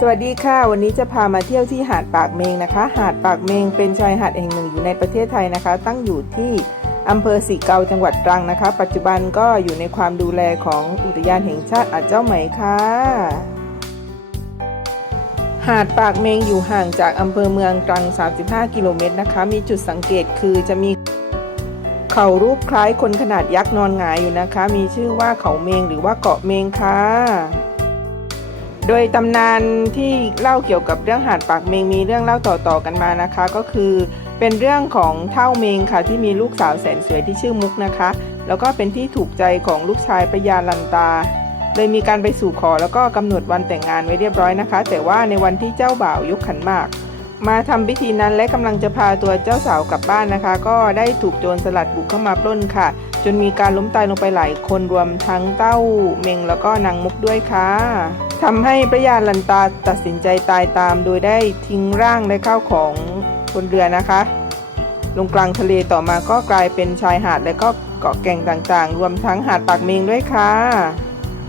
สวัสดีค่ะ วันนี้จะพามาเที่ยวที่หาดปากเมงนะคะ หาดปากเมงเป็นชายหาดแห่งหนึ่งอยู่ในประเทศไทยนะคะ ตั้งอยู่ที่อำเภอสีเกาจังหวัดตรังนะคะ ปัจจุบันก็อยู่ในความดูแลของอุทยานแห่งชาติอาวเจ้าไหมค่ะหาดปากเมงอยู่ห่างจากอำเภอเมืองตรัง 35 กิโลเมตรนะคะ มีจุดสังเกตคือจะมีเขารูปคล้ายคนขนาดยักษ์นอนหงายอยู่นะคะ มีชื่อว่าเขาเมงหรือว่าเกาะเมงค่ะ โดยตำนานที่เล่าเกี่ยวกับเรื่องหาดปากเมงมีเรื่องเล่าต่อๆกันมานะคะ ก็คือเป็นเรื่องของเท่าเมงค่ะที่มีลูกสาวแสนสวยที่ชื่อมุกนะคะ แล้วก็เป็นที่ถูกใจของลูกชายพญาลันตาเลยมีการไปสู่ขอแล้วก็กำหนดวันแต่งงานไว้เรียบร้อยนะคะ แต่ว่าในวันที่เจ้าบ่าวยกขันหมาก มาทำพิธีนั้นและกำลังจะพาตัวเจ้าสาวกลับบ้านนะคะ ก็ได้ถูกโจรสลัดบุกเข้ามาปล้นค่ะ จนมีการล้มตายลงไปหลายคนรวมทั้งเต้าเมงแล้วก็นางมุกด้วยค่ะ ทำให้พระยาลันตาตัดสินใจตายตาม โดยได้ทิ้งร่างและข้าวของบนเรือนะคะ ลงกลางทะเลต่อมาก็กลายเป็นชายหาดและก็เกาะแก่งต่างๆ รวมทั้งหาดปากเมงด้วยค่ะ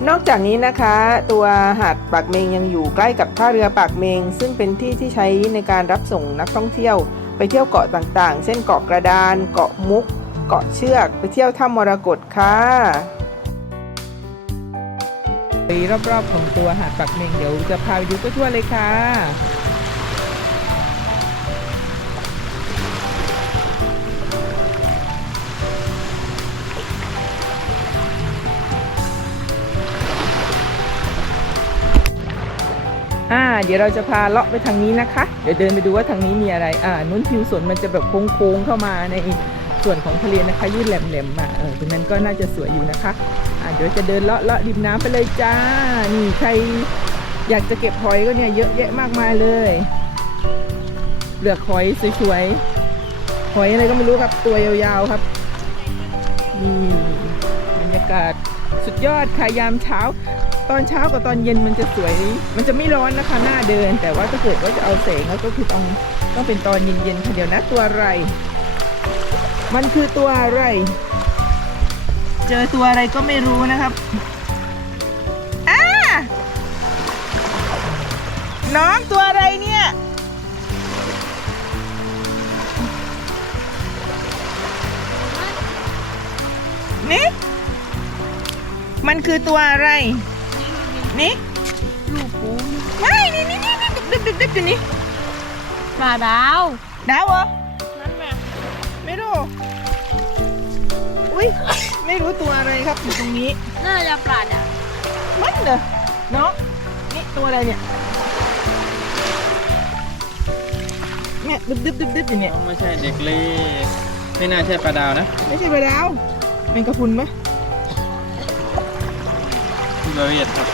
นอกจากนี้นะคะ ตัวหาดปากเมงยังอยู่ใกล้กับท่าเรือปากเมง ซึ่งเป็นที่ที่ใช้ในการรับส่งนักท่องเที่ยว ไปเที่ยวเกาะต่างๆ เช่นเกาะกระดาน เกาะมุก เกาะเชือก ไปเที่ยวถ้ำมรกตค่ะ ไปรอบๆของตัวหาดปากเมงเดี๋ยวจะพาไปดูทั่วๆเลยค่ะอ่าเดี๋ยวเราจะพาเลาะไปทางนี้นะคะ เดี๋ยวเดินไปดูว่าทางนี้มีอะไร อ่านุ่นทิวสวนมันจะแบบโค้งๆเข้ามาในส่วนของทะเลนะคะยื่นแหลมๆมาเออตรงนั้นก็น่าจะสวยอยู่นะคะ เดี๋ยวจะเดินเลาะเลาะริมน้ำไปเลยจ้า นี่ใครอยากจะเก็บหอยก็เนี่ยเยอะแยะมากมายเลยเปลือกหอยสวยๆหอยอะไรก็ไม่รู้ครับตัวยาวๆครับนี่บรรยากาศสุดยอดค่ะยามเช้า ตอนเช้ากับตอนเย็นมันจะสวย มันจะไม่ร้อนนะคะหน้าเดิน แต่ว่าถ้าเกิดว่าจะเอาแสงก็คือต้องต้องเป็นตอนเย็นๆค่ะเดี๋ยวนะตัวอะไร มันคือตัวอะไร เจอตัวอะไรก็ไม่รู้นะครับอ้าน้องตัวอะไรเนี่ย นี่ มันคือตัวอะไร นี่ลูกปูว้ายนี่นี่นี่นี่ดึบดึบดึบอยู่นี่ปลาดาวดาวเหรอนั่นแหละไม่รู้อุ้ย ไม่รู้ตัวอะไรครับอยู่ตรงนี้น่าจะปลาดาวมันเหรอเนาะนี่ตัวอะไรเนี่ยเนี่ยดึบดึบดึบดึบอยู่เนี่ยไม่ใช่เด็กเล่ไม่น่าใช่ปลาดาวนะไม่ใช่ปลาดาวเป็นกระพุนไหมเบอร์เวียดครับ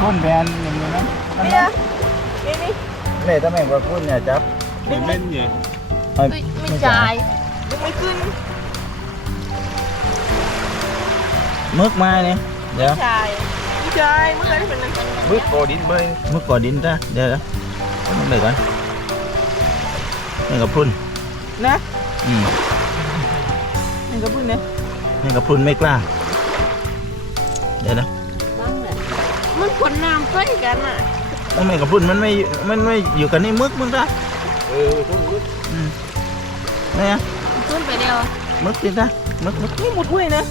พุ่นแบนหนึ่งเลยนะเนี่ยนี่นี่แม่ถ้าแม่งว่าพุ่นเนี่ยจับเหมือนเล่นอยู่เอ้ยไม่ไม่จ่ายดึงไม่ขึ้น มึกมาเนี่ยเดี๋ยวชายไม่ใช่เมื่อะไรที่เป็นนั่นมึกโกดินเบยมึกกอดินจ้ะเดี๋ยวเดี๋ยวมึงไปก่อนนี่กับพุ่นนะอืมนี่กระพุนเนี่ยนี่กับพุ่นไม่กล้า เดี๋ยวนะมันคนน้ำใกล้กันอะแม่กับพุ่นมันไม่มันไม่อยู่กันนี่มึกมึงจ้ะเออพุ่งพุ่งอืมนี่อะขึ้นไปเดียวมึกจริงจ้ะมึกมึกนี่หมดถ้วยนะ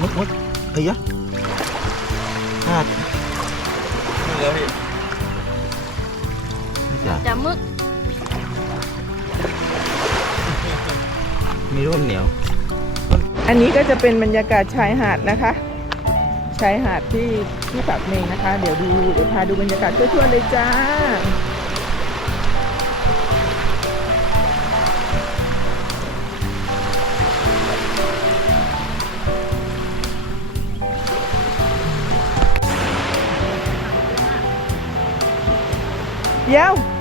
มึกมึกเอ้ยยะพลาดนี่เลยพี่ไม่จ้ะจะมึกมีร่มเหนียว อันนี้ก็จะเป็นบรรยากาศชายหาดนะคะ ชายหาดที่ที่ปากเมงนะคะ เดี๋ยวดูเดี๋ยวพาดูบรรยากาศทั่วๆเลยจ้า เ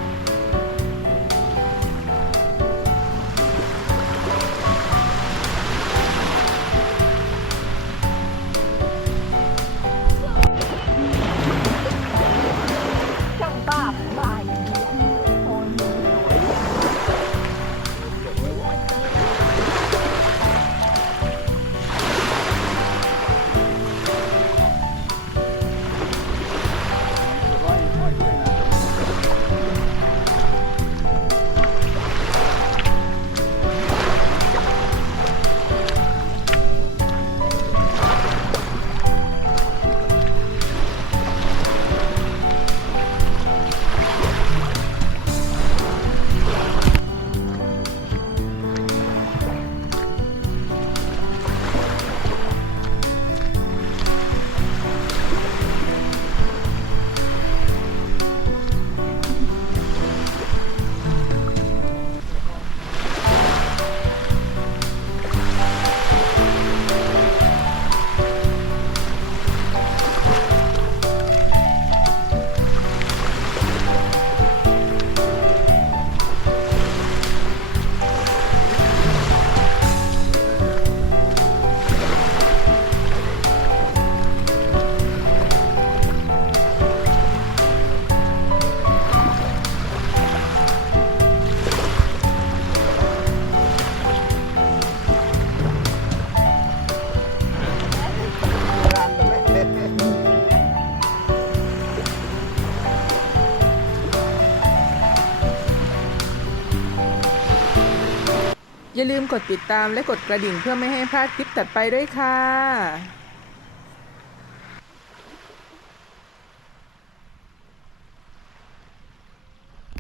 อย่าลืมกดติดตามและกดกระดิ่งเพื่อไม่ให้พลาดคลิปตัดไปด้วยค่ะ